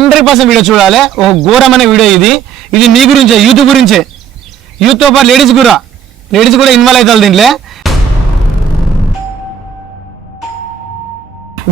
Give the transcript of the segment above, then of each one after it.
Hundred percent video చూడాలి. ఒక ఘోరమైన వీడియో ఇది. ఇది మీ గురించే యూత్ గురించే. యూత్తో పాటు లేడీస్ కూడా. లేడీస్ కూడా ఇన్వాల్వ్ అవుతారు దీంట్లో.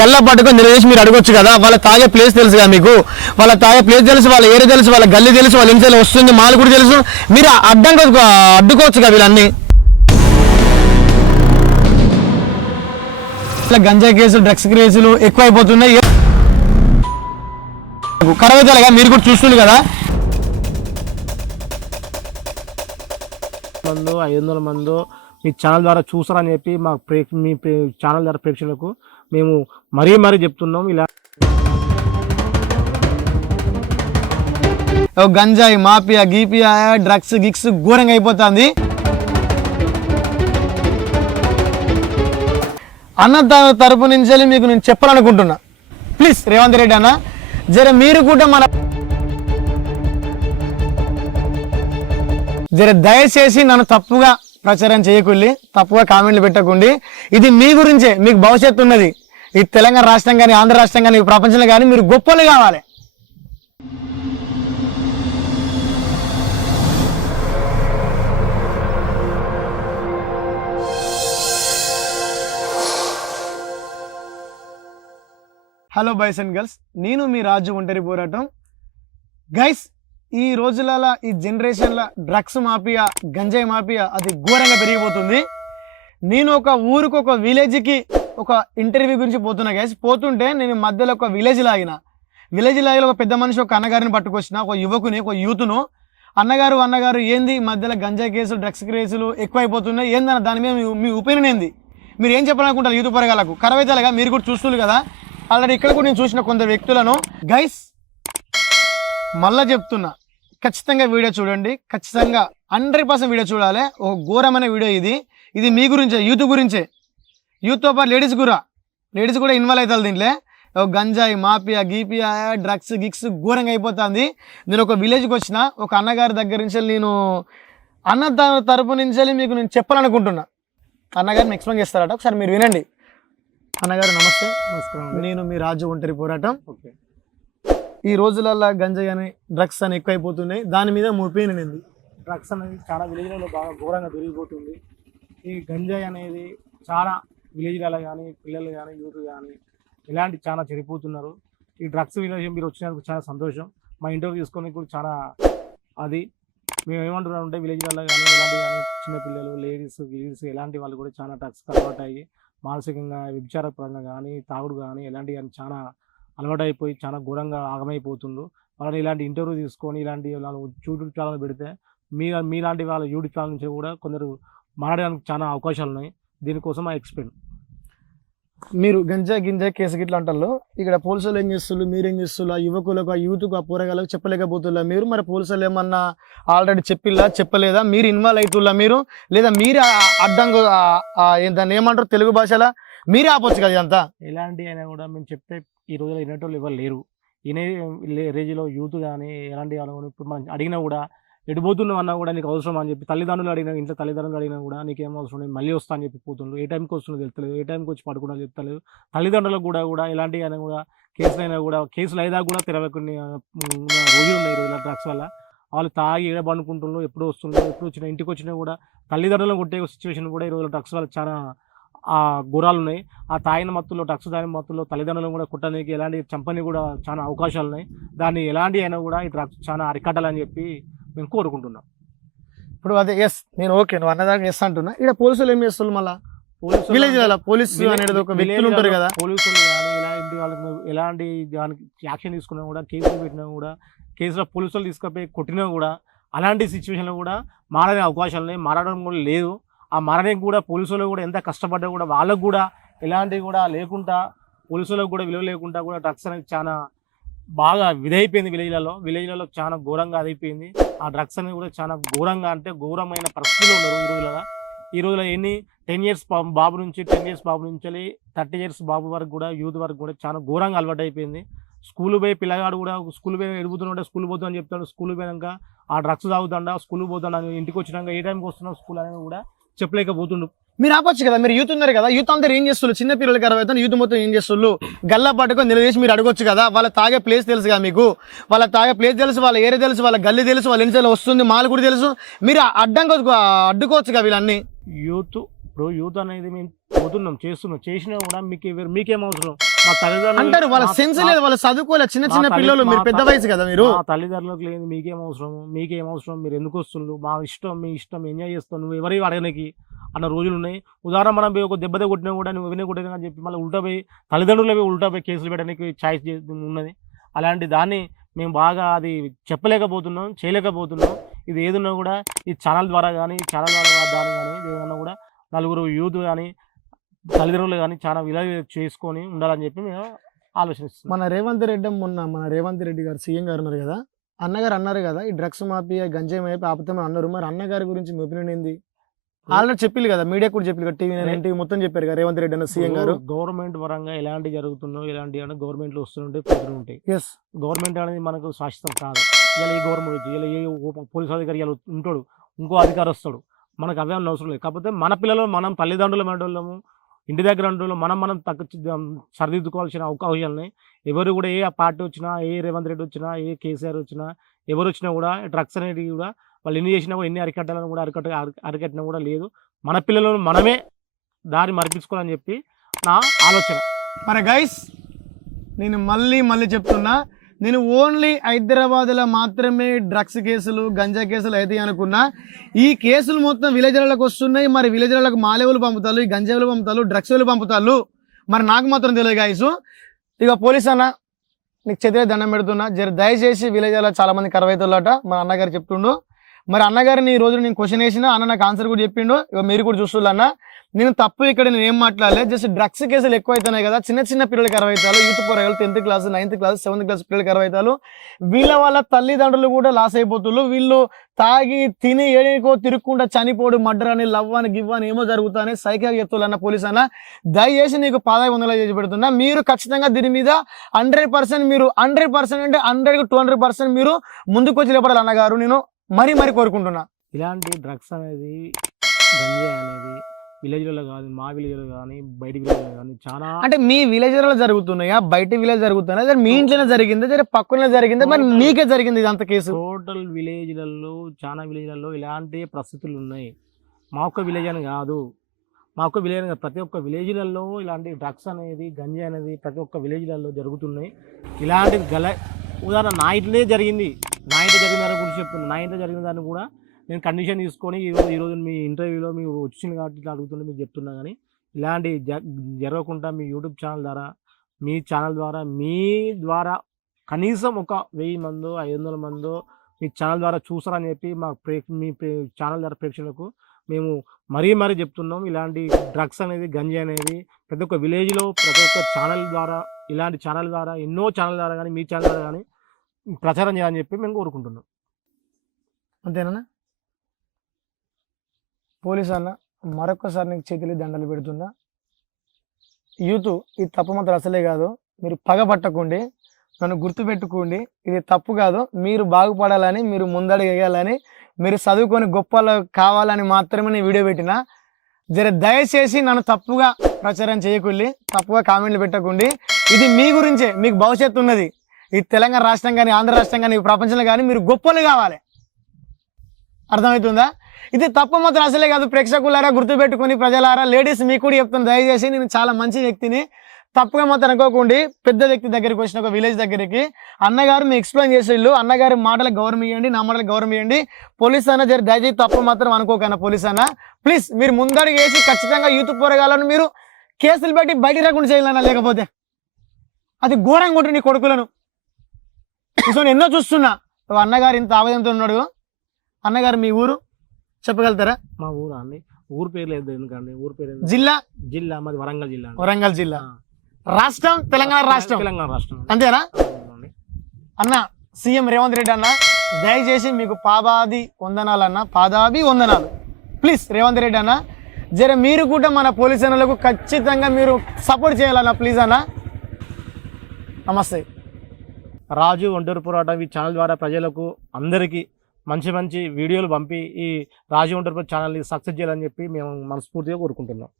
గల్లా పట్టుకొని నిలదీసి మీరు అడగొచ్చు కదా వాళ్ళ తాగే ప్లేస్ తెలుసు కదా మీకు. వాళ్ళ తాగే ప్లేస్ తెలుసు వాళ్ళ ఏరియా తెలుసు వాళ్ళ గల్లీ తెలుసు వాళ్ళ ఇంటి వస్తుంది మాల్ కూడా తెలుసు. మీరు అడ్డంగా అడ్డుకోవచ్చు కదా వీళ్ళన్నీ. ఇట్లా గంజా కేసులు డ్రగ్స్ కేసులు ఎక్కువైపోతున్నాయి. కరవేతలుగా మీరు కూడా చూస్తుంది కదా. మందో ఐదు వందల మందో మీ ఛానల్ ద్వారా చూసారని చెప్పి మా ప్రే మీ ఛానల్ ద్వారా ప్రేక్షకులకు మేము మరీ మరీ చెప్తున్నాం. ఇలా గంజాయి మాఫియా గీపియా డ్రగ్స్ గిక్స్ ఘోరంగా అయిపోతుంది. అన్న తరపు నుంచి మీకు నేను చెప్పాలనుకుంటున్నా. ప్లీజ్ రేవంత్ రెడ్డి అన్న జర మీరు కూడా మన జర దయచేసి నన్ను తప్పుగా ప్రచారం చేయకుల్లి తప్పుగా కామెంట్లు పెట్టకుండి ఇది మీ గురించే మీకు భవిష్యత్తు ఉన్నది. ఈ తెలంగాణ రాష్ట్రం కానీ ఆంధ్ర రాష్ట్రం కానీ ప్రపంచంలో కానీ మీరు గొప్పలు కావాలి. హలో బాయ్స్ అండ్ గర్ల్స్ నేను మీ రాజు ఒంటరి పోరాటం. గైస్ ఈ రోజులలో ఈ జనరేషన్ల డ్రగ్స్ మాఫియా గంజాయి మాఫియా అది ఘోరంగా పెరిగిపోతుంది. నేను ఒక ఊరికి ఒక విలేజ్కి ఒక ఇంటర్వ్యూ గురించి పోతున్నా గైస్ పోతుంటే నేను మధ్యలో ఒక విలేజ్ లాగిన. విలేజ్ లాగిన ఒక పెద్ద మనిషి ఒక అన్నగారిని పట్టుకొచ్చిన ఒక యువకుని ఒక యూత్ను. అన్నగారు అన్నగారు ఏంది? మధ్యలో గంజాయి కేసులు డ్రగ్స్ కేసులు ఎక్కువైపోతున్నాయి. ఏందన్న దాని మీద మీ- ఒపీనియన్ ఏంది? మీరు ఏం చెప్పాలనుకుంటారు యూత్ పరగాలకు? కరవైతలుగా? మీరు కూడా చూస్తున్నారు కదా. ఆల్రెడీ ఇక్కడ కూడా నేను చూసిన కొందరు వ్యక్తులను. గైస్ మళ్ళా చెప్తున్నా. ఖచ్చితంగా వీడియో చూడండి. ఖచ్చితంగా హండ్రెడ్ పర్సెంట్ వీడియో చూడాలి. ఒక ఘోరమైన వీడియో ఇది. ఇది మీ గురించే యూత్ గురించే. యూత్తో పాటు లేడీస్ కూడా. లేడీస్ కూడా ఇన్వాల్వ్ అవుతారు దీంట్లో. ఒక గంజాయి మాఫియా గీపియా డ్రగ్స్ గిక్స్ ఘోరంగా అయిపోతుంది. నేను ఒక విలేజ్కి వచ్చిన. ఒక అన్నగారి దగ్గర నుంచి నేను అన్న తరపు నుంచి మీకు నేను చెప్పాలనుకుంటున్నా. అన్నగారిని ఎక్స్ప్లెయిన్ చేస్తారట. ఒకసారి మీరు వినండి. అన్నగారు నమస్తే. నమస్కారం. నేను మీ రాజు ఒంటరి పోరాటం. ఓకే. ఈ రోజులల్లో గంజాయి అని డ్రగ్స్ అని ఎక్కువైపోతున్నాయి. దాని మీద మీ ఒపీనియన్ ఏంది? డ్రగ్స్ అనేది చాలా విలేజ్లలో బాగా ఘోరంగా పెరిగిపోతుంది. ఈ గంజాయి అనేది చాలా విలేజ్లలో కానీ పిల్లలు కానీ యూత్ కానీ ఇలాంటి చాలా చెడిపోతున్నారు. ఈ డ్రగ్స్ విలేజ్ మీరు వచ్చినందుకు చాలా సంతోషం. మా ఇంటర్వ్యూ తీసుకొని కూడా చాలా అది. మేము ఏమంటున్నాం అంటే విలేజ్లలో కానీ ఇలాంటి కానీ చిన్నపిల్లలు లేడీస్ గిలీడ్స్ ఎలాంటి వాళ్ళు కూడా చాలా డ్రగ్స్ అలవాటు అయ్యి మానసికంగా వ్యభిచార పరంగా కానీ తాగుడు కానీ ఇలాంటివి కానీ చాలా అలవాటు అయిపోయి చాలా ఘోరంగా ఆగమైపోతుండ్రు వాళ్ళని ఇలాంటి ఇంటర్వ్యూ తీసుకొని ఇలాంటి యూట్యూబ్ ఛానల్ పెడితే మీ మీలాంటి వాళ్ళ యూట్యూబ్ ఛానల్ నుంచి కూడా కొందరు మాట్లాడడానికి చాలా అవకాశాలు ఉన్నాయి దీనికోసం ఆ ఎక్స్ప్లెయిన్ మీరు గంజా గింజా కేసు గిట్ల అంటారు. ఇక్కడ పోలీసులు ఏం చేస్తున్నారు మీరు ఏం చేస్తున్నారు ఆ యువకులకు ఆ యూత్కు ఆ పోరగాళ్ళకు చెప్పలేకపోతున్నా మీరు? మరి పోలీసులు ఏమన్నా ఆల్రెడీ చెప్పిల్లా చెప్పలేదా? మీరు ఇన్వాల్వ్ అవుతుల్లా మీరు? లేదా మీరు అడ్డంగా దాన్ని ఏమంటారు? తెలుగు భాషలో? మీరే ఆపొచ్చు కదా ఇదంతా? ఎలాంటి అయినా కూడా మేము చెప్తే ఈ రోజులో వినేటోళ్ళు ఎవరు లేరు. ఇనే రేజీలో యూత్ కానీ ఎలాంటి వాళ్ళు ఇప్పుడు మనం అడిగినా కూడా ఎడిపోతున్నావు అన్నా కూడా నీకు అవసరం అని చెప్పి తల్లిదండ్రులు అడిగినా ఇంట్లో తల్లిదండ్రులు అడిగినా కూడా నీకేం అవసరం లేదు మళ్ళీ వస్తా అని చెప్పి పోతుండ్రు ఏ టైంకి వస్తుందో తెలుస్తలేదు ఏ టైంకి వచ్చి పడుకున్నా చెప్తలేదు. తల్లిదండ్రులకు కూడా కూడా ఎలాంటి అయినా కూడా కేసులు అయినా కూడా కేసులు అయినా కూడా తెరవకుండా ఉన్న రోజులు ఉన్నాయి ఇలా రోజుల డ్రగ్స్ వల్ల. వాళ్ళు తాగి ఏడ పండుకుంటున్నారు ఎప్పుడు వస్తుండ్రు ఎప్పుడు వచ్చినా ఇంటికి వచ్చినా కూడా తల్లిదండ్రులను కొట్టే సిచ్యువేషన్ కూడా ఈ రోజుల్లో డ్రగ్స్ వల్ల చాలా ఆ గురాలు ఉన్నాయి. ఆ తాగిన మత్తులో డ్రగ్స్ తాగిన మత్తులో తల్లిదండ్రులను కూడా కుట్టడానికి ఎలాంటి చంపని కూడా చాలా అవకాశాలు ఉన్నాయి. దాన్ని ఎలాంటి అయినా కూడా ఈ డ్రగ్స్ చాలా అరికట్టాలని చెప్పి మేము కోరుకుంటున్నాం. ఇప్పుడు అదే ఎస్ నేను ఓకే నువ్వు అన్నదాకా ఎస్ అంటున్నా. ఇక్కడ పోలీసులు ఏం చేస్తున్నారు మళ్ళా? విలేజ్ పోలీసు అనేది ఒక వ్యక్తులు ఉంటారు కదా. పోలీసులు కానీ ఇలాంటి వాళ్ళకి ఎలాంటి దానికి యాక్షన్ తీసుకున్నా కూడా కేసులు పెట్టినా కూడా కేసులో పోలీసులు తీసుకుపోయి కొట్టినా కూడా అలాంటి సిచ్యువేషన్లో కూడా మారనే అవకాశాలు ఉన్నాయి. మారడం కూడా లేదు. ఆ మారడానికి కూడా పోలీసులు కూడా ఎంత కష్టపడ్డా కూడా వాళ్ళకు కూడా ఎలాంటివి కూడా లేకుండా పోలీసులకు కూడా విలువ లేకుండా కూడా డ్రగ్స్ అనేది చాలా బాగా విధైపోయింది విలేజ్లలో. విలేజ్లలో చాలా ఘోరంగా అదైపోయింది. ఆ డ్రగ్స్ అనేది కూడా చాలా ఘోరంగా అంటే ఘోరమైన పరిస్థితులు ఉన్నారు ఈ రోజులలో. ఈ రోజులో ఎన్ని టెన్ ఇయర్స్ బాబు నుంచి టెన్ ఇయర్స్ బాబు నుంచి థర్టీ ఇయర్స్ బాబు వరకు కూడా యూత్ వరకు కూడా చాలా ఘోరంగా అలవాటు అయిపోయింది స్కూల్ పోయి పిల్లగాడు కూడా స్కూల్ పోయి ఎడుగుతుంటే స్కూల్ పోతుందని చెప్తాడు. స్కూల్ పోయాక ఆ డ్రగ్స్ తాగుతాడా స్కూల్ పోతాడా ఇంటికి వచ్చినాక ఏ టైంకి వస్తున్నావు స్కూల్ అనేది కూడా చెప్పలేకపోతుండు. మీరు ఆపొచ్చు కదా మీరు యూత్ ఉన్నారు కదా యూత్ అందరు ఏం చేస్తున్నారు చిన్న పిల్లలకి అరవై అవుతాను యూత్ మొత్తం ఏం చేస్తున్నారు గల్లా పట్టుకొని నిలదీసి మీరు అడగొచ్చు కదా వాళ్ళ తాగే ప్లేస్ తెలుసు కదా మీకు? వాళ్ళ తాగే ప్లేస్ తెలుసు వాళ్ళ ఏరియా తెలుసు వాళ్ళ గల్లీ తెలుసు వాళ్ళ ఎన్ని వస్తుంది మాలు కూడా తెలుసు. మీరు అడ్డంగా అడ్డుకోవచ్చు కదా వీళ్ళన్ని? యూత్ ఇప్పుడు యూత్ అనేది మేము పోతున్నాం చేస్తున్నాం. చేసినా కూడా మీకు మీకేం అవసరం? మా తల్లిదండ్రులు అంటారు వాళ్ళ సెన్స్ లేదు వాళ్ళ చదువుకోలే చిన్న చిన్న పిల్లలు మీరు పెద్ద వయసు కదా మీరు. మా తల్లిదండ్రులకు లేదు మీకేం అవసరం? మీకేం అవసరం? మీరు ఎందుకు వస్తుండ్రు మా ఇష్టం మీ ఇష్టం ఎంజాయ్ చేస్తాం నువ్వు ఎవరి అడగనికి? అన్న రోజులు ఉన్నాయి. ఉదాహరణ మనం ఒక దెబ్బతే కొట్టినా కూడా నువ్వు ఎవరిని కొట్టినా అని చెప్పి మళ్ళీ ఉల్టా పోయి ఉల్టాపై ఉల్టా పోయి కేసులు పెట్టడానికి ఛాయిస్ ఉన్నది. అలాంటి దాన్ని మేము బాగా అది చెప్పలేకపోతున్నాం చేయలేకపోతున్నాం. ఇది ఏదున్నా కూడా ఈ ఛానల్ ద్వారా కానీ ఛానల్ ద్వారా దాని కానీ ఏదన్నా కూడా నలుగురు యూత్ కానీ తల్లిదండ్రులు కానీ చాలా ఇలా చేసుకొని ఉండాలని చెప్పి మేము ఆలోచిస్తున్నాం. మన రేవంత్ రెడ్డి మొన్న మన రేవంత్ రెడ్డి గారు సీఎం గారు ఉన్నారు కదా అన్నగారు అన్నారు కదా ఈ డ్రగ్స్ మాఫియా గంజాయి మాఫియా ఆపుతామని అన్నారు. మరి అన్నగారి గురించి మీ ఒపీనియన్ ఏంది? ఆల్రెడీ చెప్పిల్లు కదా మీడియా కూడా చెప్పిల్లు కదా టీవీ నైన్ టీవీ మొత్తం చెప్పారు కదా రేవంత్ రెడ్డి అన్న సీఎం గారు. గవర్నమెంట్ పరంగా ఎలాంటి జరుగుతుందో ఎలాంటి అంటే గవర్నమెంట్లో వస్తుంటే పోతూ ఉంటాయి. ఎస్ గవర్నమెంట్ అనేది మనకు శాశ్వతం కాదు. ఇలా ఈ గవర్నమెంట్ వచ్చి ఇలా ఏ పోలీస్ అధికారి ఇలా ఉంటాడు ఇంకో అధికారి వస్తాడు. మనకు అవే అవసరం లేదు. కాకపోతే మన పిల్లలు మనం తల్లిదండ్రుల మండలము ఇంటి దగ్గర ఉండడం మనం మనం తగ్గ సరిదిద్దుకోవాల్సిన అవకాశాలని ఎవరు కూడా ఏ పార్టీ వచ్చినా ఏ రేవంత్ రెడ్డి వచ్చినా ఏ కేసీఆర్ వచ్చినా ఎవరు వచ్చినా కూడా డ్రగ్స్ అనేవి కూడా వాళ్ళు ఎన్ని చేసినా కూడా ఎన్ని అరికట్టాలని కూడా అరికట్ట అరి- అరికట్టినా కూడా లేదు. మన పిల్లలను మనమే దారి మరిపించుకోవాలని చెప్పి నా ఆలోచన. మరి గైస్ నేను మళ్ళీ మళ్ళీ చెప్తున్నా నేను ఓన్లీ హైదరాబాద్లో మాత్రమే డ్రగ్స్ కేసులు గంజా కేసులు అయితే అనుకున్నా ఈ కేసులు మొత్తం విలేజ్లకు వస్తున్నాయి. మరి విలేజ్లకు మాలేవులు పంపుతారు ఈ గంజావులు పంపుతారు డ్రగ్స్లు పంపుతారు మరి నాకు మాత్రం తెలియదు గాయస్ ఇక పోలీస్ అన్న నీకు చేతిలో దండం పెడుతున్నా. జర దయచేసి విలేజ్లో చాలా మంది కరవైతులట మా అన్నగారు చెప్తుండు మరి అన్నగారిని ఈ రోజు నేను క్వశ్చన్ వేసిన అన్న నాకు ఆన్సర్ కూడా చెప్పిండు. ఇక మీరు కూడా చూస్తున్నారు అన్న. నేను తప్పు ఇక్కడ నేను ఏం మాట్లాడలేదు జస్ట్ డ్రగ్స్ కేసులు ఎక్కువ అవుతున్నాయి కదా. చిన్న చిన్న పిల్లలకి అరవై అవుతారు youth పోరగాలు tenth class ninth class seventh class పిల్లలకి అరవై అవుతారు వీళ్ళ వాళ్ళ తల్లిదండ్రులు కూడా లాస్ అయిపోతున్నారు వీళ్ళు తాగి తిని ఏడేకో తిరుక్కుండా చనిపోడు మర్డర్ అని లవ్ అని గివ్ అని ఏమో జరుగుతాయని సైకిల్ చెప్తున్నారు అన్న పోలీస్ అన్న. దయచేసి నీకు పాదాయి వందల చేసి పెడుతున్నా. మీరు ఖచ్చితంగా దీని మీద హండ్రెడ్ పర్సెంట్ మీరు హండ్రెడ్ పర్సెంట్ అంటే హండ్రెడ్ టూ హండ్రెడ్ పర్సెంట్ మీరు ముందుకు వచ్చి లేపడాలి అన్నగారు. నేను మరీ మరీ కోరుకుంటున్నా. ఇలాంటి డ్రగ్స్ అనేది గంజాయి అనేది విలేజ్లలో కానీ మా విలేజ్లో కానీ బయట విలేజ్లో కానీ చాలా అంటే మీ విలేజ్లలో జరుగుతున్నాయా? బయట విలేజ్ జరుగుతున్నాయా? మీ ఇంట్లోనే జరిగిందా? లేదా పక్కనే జరిగిందా? మరి మీకే జరిగింది ఇదంత కేసు? టోటల్ విలేజ్లలో చాలా విలేజ్లలో ఇలాంటి పరిస్థితులు ఉన్నాయి. మా ఒక్క విలేజ్ అని కాదు. మా ఒక్క విలేజ్ అని కాదు, ప్రతి ఒక్క విలేజ్లలో ఇలాంటి డ్రగ్స్ అనేది గంజాయి అనేది ప్రతి ఒక్క విలేజ్లలో జరుగుతున్నాయి. ఇలాంటి గల ఉదాహరణ నా ఇంట్లోనే జరిగింది. నా ఇంట్లో జరిగిన దాని గురించి చెప్తున్నాను నా ఇంట్లో జరిగిన దాన్ని కూడా నేను కండిషన్ తీసుకొని ఈరోజు ఈరోజు మీ ఇంటర్వ్యూలో మీరు వచ్చింది కాబట్టి ఇట్లా అడుగుతుంటే మీకు చెప్తున్నా కానీ ఇలాంటి జ- జరగకుండా మీ యూట్యూబ్ ఛానల్ ద్వారా మీ ఛానల్ ద్వారా మీ ద్వారా కనీసం ఒక వెయ్యి మందో ఐదు వందల మందో మీ ఛానల్ ద్వారా చూసారని చెప్పి మా ప్రే మీ ఛానల్ ద్వారా ప్రేక్షకులకు మేము మరీ మరీ చెప్తున్నాం. ఇలాంటి డ్రగ్స్ అనేది గంజి అనేది ప్రతి ఒక్క విలేజ్లో ప్రతి ఒక్క ఛానల్ ద్వారా ఇలాంటి ఛానల్ ద్వారా ఎన్నో ఛానల్ ద్వారా కానీ మీ ఛానల్ ద్వారా కానీ ప్రచారం చేయాలని చెప్పి మేము కోరుకుంటున్నాం. అంతేనా? పోలీస్ అన్న మరొకసారి నీకు చేతులు దండలు పెడుతున్నా. యూత్ ఇది తప్పు మాత్రం అసలే కాదు. మీరు పగ పట్టకండి. నన్ను గుర్తుపెట్టుకోండి. ఇది తప్పు కాదు. మీరు బాగుపడాలని మీరు ముందడగేయాలని మీరు చదువుకొని గొప్పలు కావాలని మాత్రమే నేను వీడియో పెట్టిన. జర దయచేసి నన్ను తప్పుగా ప్రచారం చేయకుండి. తప్పుగా కామెంట్లు పెట్టకండి. ఇది మీ గురించే. మీకు భవిష్యత్తు ఉన్నది. ఈ తెలంగాణ రాష్ట్రం కానీ ఆంధ్ర రాష్ట్రం కానీ ప్రపంచంలో కానీ మీరు గొప్పలు కావాలి. అర్థమవుతుందా? ఇది తప్పు మాత్రం అసలే కాదు. ప్రేక్షకులారా గుర్తుపెట్టుకుని ప్రజలారా లేడీస్ మీకు కూడా చెప్తాను. దయచేసి నేను చాలా మంచి వ్యక్తిని. తప్పుగా మాత్రం అనుకోకండి. పెద్ద వ్యక్తి దగ్గరికి వచ్చిన ఒక విలేజ్ దగ్గరికి. అన్నగారు మీ ఎక్స్ప్లెయిన్ చేసేళ్ళు అన్నగారి మాటలు గౌరవం ఇవ్వండి నా మాటలు గౌరవం ఇవ్వండి పోలీస్ అన్న జరి దయచేసి తప్పు మాత్రం అనుకోకన్నా పోలీస్ అన్న. ప్లీజ్ మీరు ముందడుగు వేసి ఖచ్చితంగా యూత్ పోరగాలను మీరు కేసులు పెట్టి బయట రాకుండా చేయాలన్నా లేకపోతే. అది ఘోరంగా ఉంటుంది నీ కొడుకులను. సో నేను ఎన్నో చూస్తున్నా. అన్నగారు ఇంత ఆవేదనతో ఉన్నాడు. అన్నగారు మీ ఊరు? చెప్పగలుగుతారా? మా ఊరు అండి? ఊరు పేరు లేదు ఎందుకండి ఊరు పేరు? జిల్లా? జిల్లా మాది వరంగల్ జిల్లా. వరంగల్ జిల్లా. రాష్ట్రం? తెలంగాణ రాష్ట్రం? తెలంగాణ రాష్ట్రం. అంతేనా. అన్న సీఎం రేవంత్ రెడ్డి అన్న దయచేసి మీకు పాదాది వందనాలు అన్న పాదాభి వందనాలు. ప్లీజ్ రేవంత్ రెడ్డి అన్న జర మీరు కూడా మన పోలీస్ అన్నలకు ఖచ్చితంగా మీరు సపోర్ట్ చేయాలన్న ప్లీజ్ అన్న. నమస్తే. రాజు ఒంటరి పోరాటం ఈ ఛానల్ ద్వారా ప్రజలకు అందరికీ మంచి మంచి వీడియోలు పంపి ఈ రాజు ఒంటరి ఛానల్ని సక్సెస్ చేయాలని చెప్పి మేము మనస్ఫూర్తిగా కోరుకుంటున్నాం.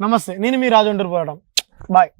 నమస్తే నేను మీ రాజు ఉంటారు పోరాటం. బాయ్.